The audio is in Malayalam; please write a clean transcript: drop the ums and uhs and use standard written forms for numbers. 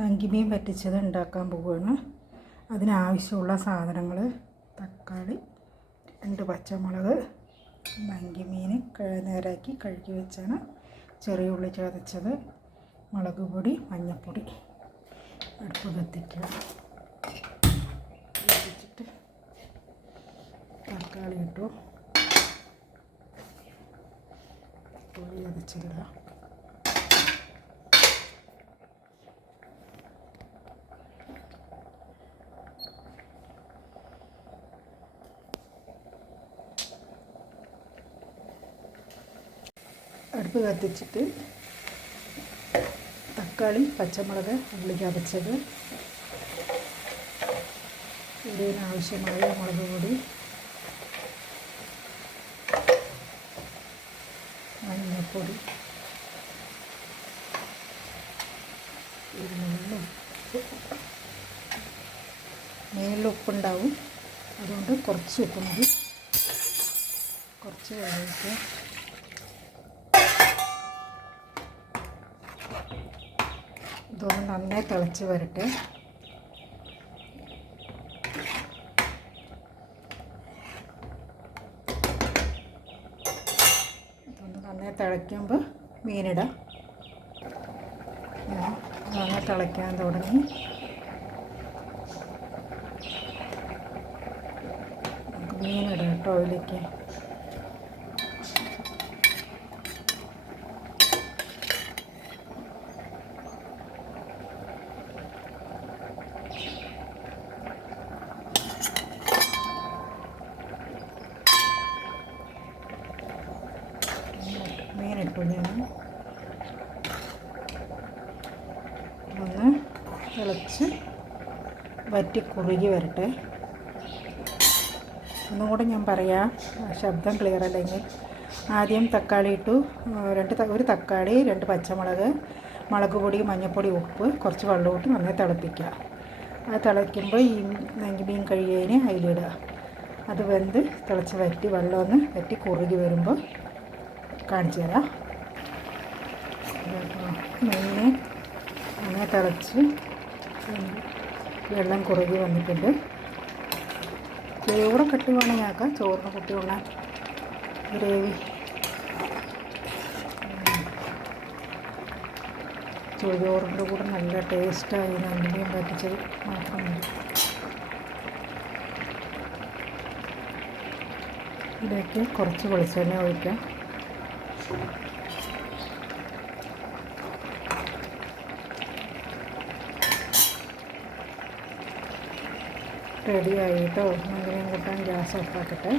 നങ്കിമീൻ പറ്റിച്ചത് ഉണ്ടാക്കാൻ പോവുകയാണ്. അതിനാവശ്യമുള്ള സാധനങ്ങൾ: തക്കാളി, 2 പച്ചമുളക്, നങ്കിമീൻ നേരാക്കി കഴുകി വെച്ചാണ്, ചെറിയ ഉള്ളി ചതച്ചത്, മുളക് പൊടി, മഞ്ഞൾപ്പൊടി. അടുപ്പ് കത്തിക്കുക. കത്തിച്ചിട്ട് തക്കാളി ഇട്ടു, ഉള്ളി ചതച്ചിടുക. അടുപ്പ് കത്തിച്ചിട്ട് തക്കാളി, പച്ചമുളക്, ഉള്ളി ചതച്ചത്, ഇതിനാവശ്യമായ മുളക് പൊടി, മഞ്ഞൾപ്പൊടി, മേളിൽ ഉപ്പുണ്ടാവും, അതുകൊണ്ട് കുറച്ച് ഉപ്പ് മതി. കുറച്ച് വെള്ളം ഒഴിക്കുക. ഇതൊന്ന് നന്നായി തിളച്ച് വരട്ടെ. ഇതൊന്ന് നന്നായി തിളയ്ക്കുമ്പോൾ മീനിടാം. നന്നായി തിളയ്ക്കാൻ തുടങ്ങി. നമുക്ക് മീനിടാം കേട്ടോ അതിലേക്ക്. മീനിട്ടു ഞാൻ. ഒന്ന് തിളച്ച് വറ്റി കുറുകി വരട്ടെ. ഒന്നും കൂടെ ഞാൻ പറയാം, ശബ്ദം ക്ലിയർ അല്ലെങ്കിൽ. ആദ്യം തക്കാളി ഇട്ടു, ഒരു തക്കാളി, 2 പച്ചമുളക്, മുളക് പൊടി, മഞ്ഞൾപ്പൊടി, ഉപ്പ്, കുറച്ച് വെള്ളം ഇട്ട് നന്നായി തിളപ്പിക്കുക. അത് തിളയ്ക്കുമ്പോൾ ഈ നങ്കിമീൻ കഴുകിയതിന് അതിലിടുക. അത് വെന്ത് തിളച്ച് വറ്റി വെള്ളമൊന്ന് വറ്റി കുറുകി വരുമ്പോൾ കാണിച്ചു തരാം. മീന് അങ്ങനെ തിളച്ച് വെള്ളം കുറുകി വന്നിട്ടുണ്ട്. ചോറൊക്കെ ഇട്ട് വേണമെങ്കിൽ ആക്കാം, ചോറിന് കുട്ടി ഉണ്ണാൻ ഗ്രേവി. ചോറിൻ്റെ കൂടെ നല്ല ടേസ്റ്റായി നങ്കിമീൻ പറ്റിച്ചത് മാത്രം മതി. ഇതിലേക്ക് കുറച്ച് വെളിച്ചെണ്ണ ഒഴിക്കാം. റെഡിയായിട്ടോ. നങ്കിമീൻ കൂട്ടാൻ ഗ്യാസ് ഓഫാക്കട്ടെ.